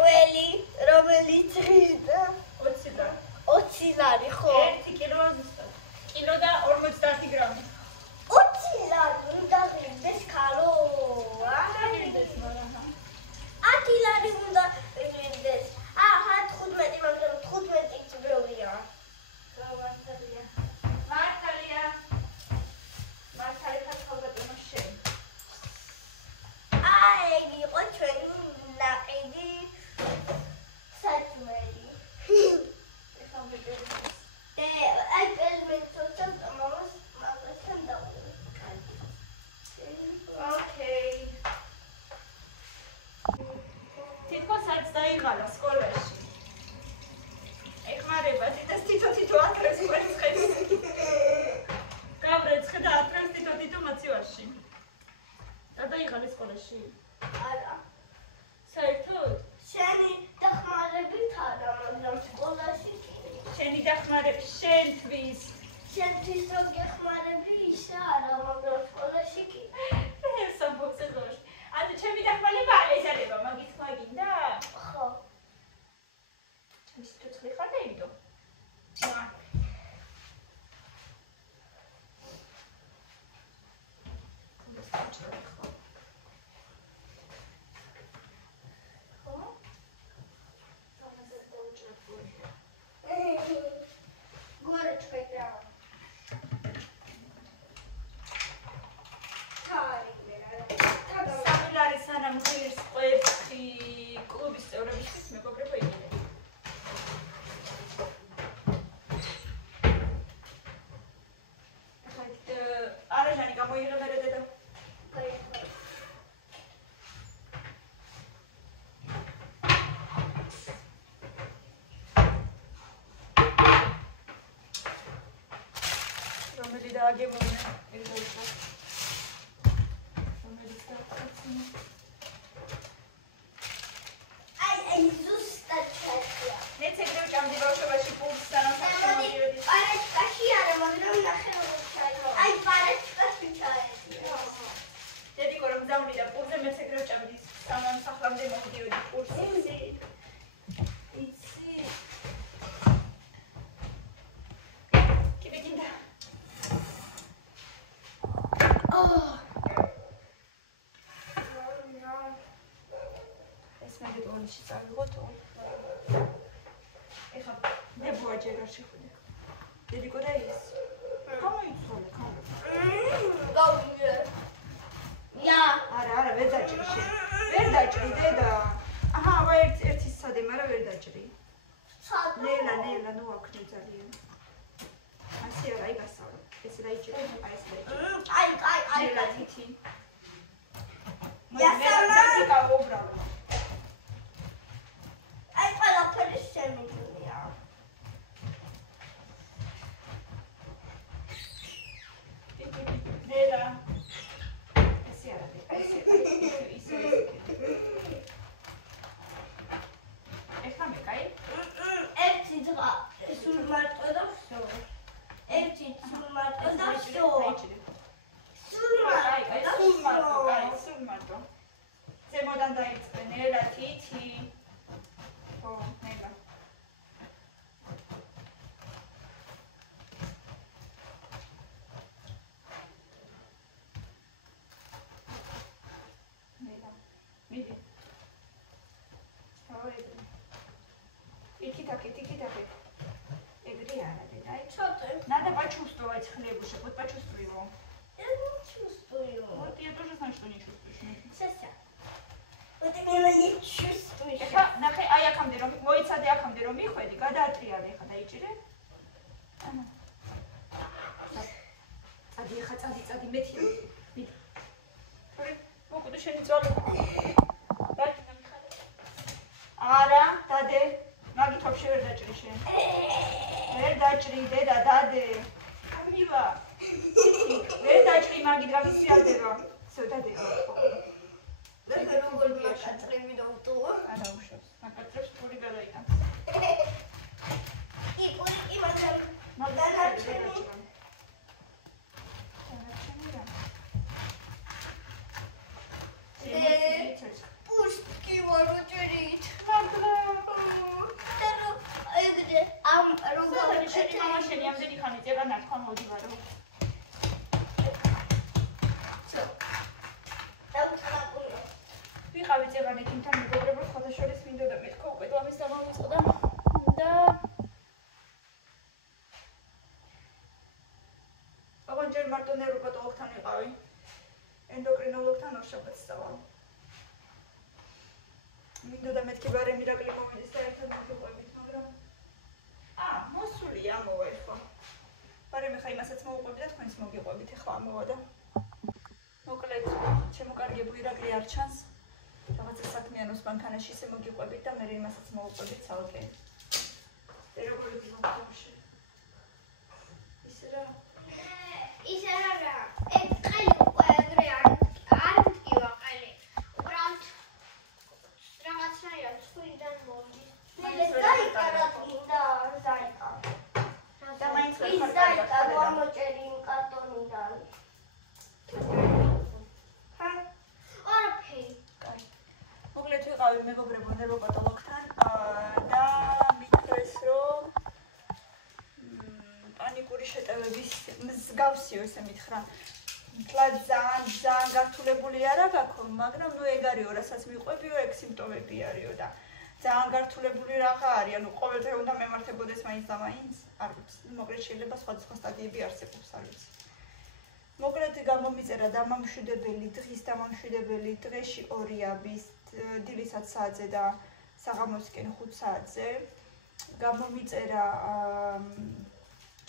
Ყველი რომელიც ღირდა 20 20 ლარი ხო? 1 კილო და 50 გრამი. 20 ლარი უნდა ღირდეს ქარო. არა ღირდეს, მაგრამ 10 ლარი უნდა ღირდეს. აჰა 15, მაგრამ 15 წვრილია. გავარდალია. მართალია ხალხობატონო შენ. აი, იყო ჩვენი ნაყიდი საჭმელი. ეხლა მეგობრებო. აი, პერმეტოთან მამას მაგასთან დავყავი. ოკეი. თითქოს არც დაიღალა სკოლაში. ეხმარება თითქოს თითო აკრებს ყვეცხებს. გავრეცხე და აკრებს თითო მოცივაში. და დაიღალე სკოლაში? არა. საერთოდ? შენი დახმარებით არა, მაგრამ სკოლაში კი. შენი დახმარება შენთვის. შენთვის რო გეხმარები ისე არა, მაგრამ სკოლაში კი. სამბოზე ზოშ. ანუ ჩემი დახმარება არ ეზარება, მაგის თქმა გინდა? ხო. ჩემი სიცოცხლე ხარ და იმდო. კლუბის წევრებისთვის მეგობრებო იყიდე. არაჟანი გამოიღე მერე დედა. რომელი დააგებონა ერთად. რომელიც დააკაცნა. აი, ზუსტად ჩაჭია. მეც ეგრევე ჭამდი ბავშვობაში პულს სანამ მოდი, პარაჩკაში არა, მაგრამ ნახე როგორ ჩაირო. აი, პარაჩკაში ჩაეცია. დედიკო რომ დამდი და პულზე მეც ეგრევე ჭამდი სანამ სახლამდე მოვიდიოდი პულს. იცი. კი ბეგინდა. მაგეთ ონში წავიღოთ. ეხლა დებოა ჯერ არ შეხვიდე. დედიკო და ის. გამოიცვალე ქალბატონო. გავიგე. არა, ვერ დაჭრი შენ. ვერ დაჭრი დედა. აჰა, აბა ერთის სადე, მაგრამ ვერ დაჭრი. ნელა, ნუ აქნე ძალიან. ასე არა, აი გასავლა. ესე დაიჭრი, აი ესე დაიჭრი. აი. ნელა თითი. იასამა. დედიკა უბრალოდ. აი, ყველაფერი შემიძლია. ნელა. ესე არა, ისე. ეხლა მე კაი? ერთი დღა სულ მარტო და всё. ერთი სულ მარტო და всё. სულ მარტო. ზემოდან დაიწყე ნელა თითი. ო, ნელა. მიდი. Тики-таки. Игри она, дай. Что ты? Надо почувствовать хлебушек. Вот почувствуй его. Я не чувствую. Вот я тоже знаю, что не чувствуешь. Сейчас. Вот именно не чувствуешь. ნახე, აი აქამდე რომ მოიცადე აქამდე რომ მიხვედი, გადაატრიალე ხა დაიჭირე. აჰა. წადი მეთი. მიდი. ორი, მოკვდე შენი ძვალე. დაჭი დამიხადე. არა, დადე. მაგით ვაფშე ვერ დაჭრი შენ. ვერ დაჭრი დედა, დადე. ამივა. ვერ დაჭრი მაგით რა ვიციადერო. всё, დადე. და როგორ გაკატრები და უტო? არა უშავს. აკატრებს პური გადაიტანს. პური მაგრამ მაგდანარჩენი. პუშკი ვაროჭერით. მაგრამ ამ როგორ შენი ამდენი ხანი წება ნათქვა მოდივარო. ვიყავი წეგანი თიმთან მეგობრებო, ხოთა შორის მინდოდა მეთქვა უკვე დაბის დამავიწყდა და ოღონდ ჯერ მარტო ნევროპათოლოგთან ვიყავი. ენდოკრინოლოგთან ორშაბათს წავალ. მინდოდა მეთქი ბარე მირაკლი მომედის და ერთად მოგიყვებით, მაგრამ მოსულია ამოვა ეხლა. ბარე მე ხა იმასაც მოვუყვები და თქვენს მოგიყვებით, ეხლა ამოვა და მოკლედ ჩემო კარგებო ირაკლი არ ჩანს. რაღაცა საქმიანობს მანქანაში ისე მოგიყვებით და მე იმასაც მოვუყვებით ცალკე. როგორ გიგვაქვს? ისე რა ეს ყელი უკვე ეგრე არ მტკივა ყელი. უბრალოდ რაღაცნაირად ცხვირიდან მომდის. ზაიკა რა თქმა ზაიკა. და მაინც ის ზაიკა მოამოჭერი იმ კარტონიდან. არაფერი. მოკლედ ვიყავი მეგობრებო ნევროპათოლოგთან და მითხრეს რომ პანიკური შეტევების მსგავსიო ესე მითხრა. მთლად ძალიან გართულებული არა გაქვს, მაგრამ ნუ ეგ არისო, რასაც მიყვებიო, ეგ სიმპტომები არისო და ძალიან გართულებული რაღა არის, ანუ ყოველდღე უნდა მემართებოდეს მაინც და მაინც, არ ვიცი. მოკლედ შეიძლება სხვადასხვა სტადიები არსებობს, არ ვიცი. მოკლედ გამომიწერა დამამშვიდებელი, დღის დამამშვიდებელი, დღეში 2-აბის, დილისაც საათზე და საღამოსკენ 5 საათზე. გამომიწერა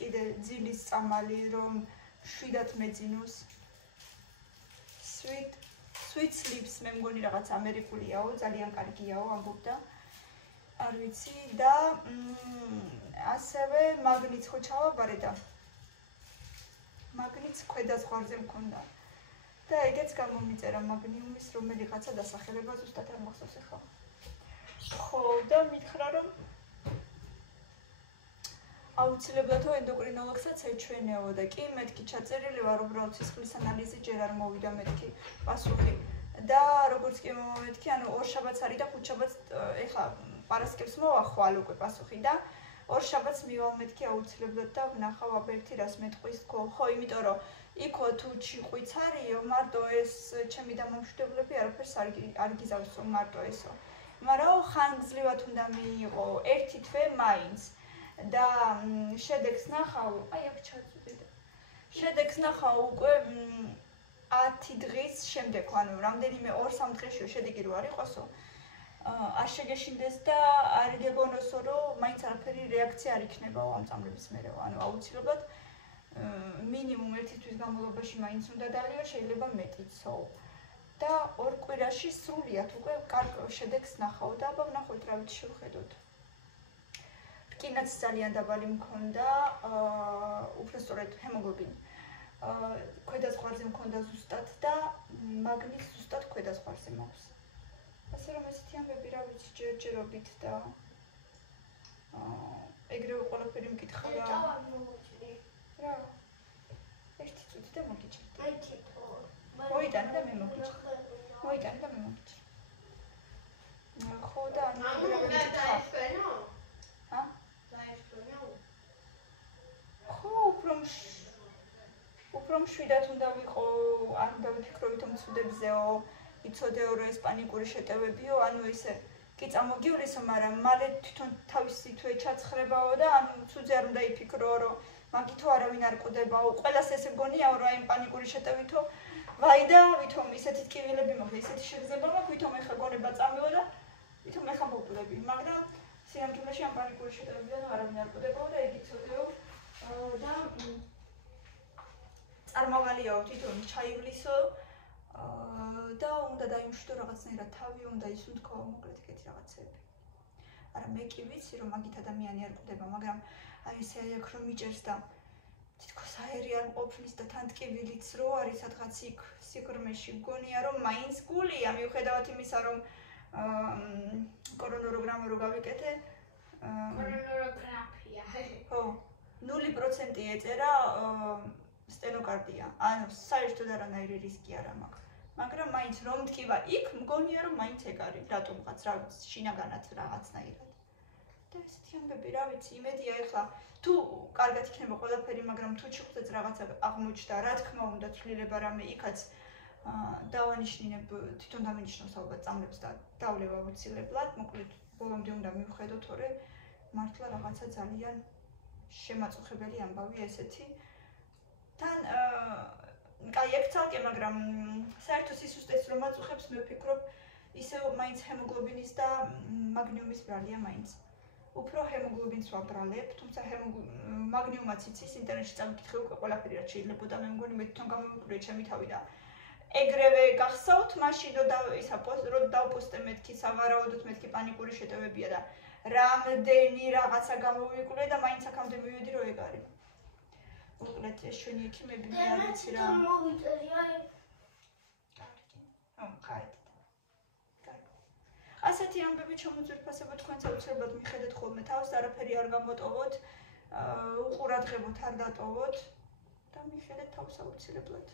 კიდე ძილის წამალი, რომ 7-ად მეძინოს. Sweet Sleeps მე მგონი რაღაც ამერიკულიაო, ძალიან კარგიაო ამბობდა. არ ვიცი და ასევე მაგნიც ხო ჩავაბარე და მაგნიც ქვედა ზღვარზე მქონდა. და ეგეც გამომიწერა მაგნიუმის რომელიღაცა დასახელება ზუსტად არ მახსოვს ახლა. ხო და მითხრა რომ აუცილებლად ენდოკრინოლოგსაც ეჩვენეო და კი მეთქი ჩაწერილი ვარ უბრალოდ სისხლის ანალიზი ჯერ არ მოვიდა მეთქი პასუხი და როგორც კი მომეთქი ანუ ორშაბათს არის და ხუთშაბათს ეხლა პარასკევს მოვახვალ უკვე პასუხი და ორშაბათს მივალ მეთქი აუცილებლად და ვნახავ აბა ერთი რას მეტყვის ხო იმიტომ რომ იქო თუ ჭიყვიც არისო მარტო ეს ჩემი დამამშვიდებლები არაფერს არ გიზავსო მარტო ესო მაგრამ ხანგრძლივად უნდა მიიღო ერთი თვე მაინც და შედეგს ნახავ, აი აქ ჩაწვდი და შედეგს ნახავ უკვე 10 დღის შემდეგ, ანუ რამდენიმე 2-3 დღეში შედეგი რო არ იყოსო, არ შეგეშინდეს და არ გეგონოსო, რომ მაინც არაფერი რეაქცია არ იქნებაო ამ წამლების მერე, ანუ აუცილებლად მინიმუმ 1 თვის განმავლობაში მაინც უნდა დალიო, შეიძლება მეტიცო. და 2 კვირაში სრულიად უკვე კარგ შედეგს ნახავ და აბა ვნახოთ რა ვიცი შევხედოთ. კინაც ძალიან დაბალი მქონდა, უფრო სწორედ ჰემოგლობინი. ქვედა ზღვარზე მქონდა ზუსტად და მაგნიც ზუსტად ქვედა ზღვარზე მაქვს. ასე რომ ესეთი ამბები რა ვიცი ჯერჯერობით და ეგრევე ყველაფერი მკითხა რა. რა. ერთი წუთი და მოგიჭირდა. მოიტანე და მე მოგიჭირდა. მოიტანე და მე მოგიჭირდა. ხო და ანუ ეგრევე მკითხა. ჰა? ხო, უფრო მშვიდად უნდა ვიყო, არ უნდა ვიფიქრო ვითომ ცუდებზეო, იცოდეო რომ ეს პანიკური შეტევებიო, ანუ ესე კი წამოგივლისო, მაგრამ მალე თვითონ თავისი თვე ჩაცხრებაო და ანუ ცუძე არ უნდა იფიქრო, რომ მაგითო არავინ არ კვდებაო, ყველას ესე გონიაო, რომ აი პანიკური შეტევითო, ვაი და ვითომ ისეთი ტკივილები მოხდა, ისეთი შეგრძნება მაქვს, ვითომ ეხლა გონება წამევა და ვითომ ეხლა მოვკვდები, მაგრამ სინამდვილეში ამ პანიკური შეტევებიდან არავინ არ კვდებაო და იგი ცოდეო და წარმავალიაო თვითონ ჩაივლისო და უნდა დაიმშვიდო რაღაცნაირად თავი, უნდა ისუნთქო, მოკლედ ეგეთი რაღაცები. არა მე კი ვიცი რომ მაგით ადამიანი არ კვდება, მაგრამ აი ესე აქ რომ მიჭერს და თითქოს აერი არ მყოფნის და თან ტკივილიც რო არის სადღაც იქ სიღრმეში მგონია რომ მაინც გულია მიუხედავად იმისა რომ კორონაროგრამა რო გავიკეთე კორონაროგრაფია ხო 0% ეწერა სტენოკარდია. ანუ საერთოდ არანაირი რისკი არ მაქვს. მაგრამ მაინც რომ მткиვა იქ მგონია რომ მაინც ეგ არის რატომღაც რა ვიცი შინაგანად რაღაცნაირად. და ესეთი ამბები, რა ვიცი, იმედია ეხლა თუ კარგად იქნება ყველაფერი, მაგრამ თუ ჩიხუთაც რაღაცა აღმოჩნდა, რა თქმა უნდა, ცვლილება რამე იქაც დავანიშნინებ, თვითონ დამინიშნავს ალბათ წამლებს და დავლევ აუცილებლად, მოკლედ ბოლომდე უნდა მივხედო, თორე მართლა რაღაცა ძალიან შემაწუხებელი ამბავია ესეთი. თან კაი, ეგ ცალკე, მაგრამ საერთო სისუსტეც რომ აწუხებს, მე ვფიქრობ, ისევ მაინც ჰემოგლობინის და მაგნიუმის ბრალია მაინც. უფრო ჰემოგლობინს ვაბრალებ, თუმცა მაგნიუმაც იცის, ინტერნეტში წავიკითხე უკვე ყველაფერი რაც შეიძლება და მე მგონი მე თვითონ გამოვიკვირე ჩემი თავი და ეგრევე გახსოვთ, მაშინ რომ დავპოსტე მეთქი, სავარაუდოდ მეთქი პანიკური შეტევებია და რამდენი რაღაცა გამოვიკვირე და მაინც აქამდე მივედი რომ ეგ არის. მოკლედ ეს ჩვენი ექიმები მე არ ვიცი რა. მოვიტერი აი. კარგი. ასეთი ამბები ჩამოძვირფასებო თქვენც აუცილებლად მიხედეთ ხოლმე თავს, არაფერი არ გამოტოვოთ, უყურადღებოთ არ დატოვოთ და მიხედეთ თავს აუცილებლად.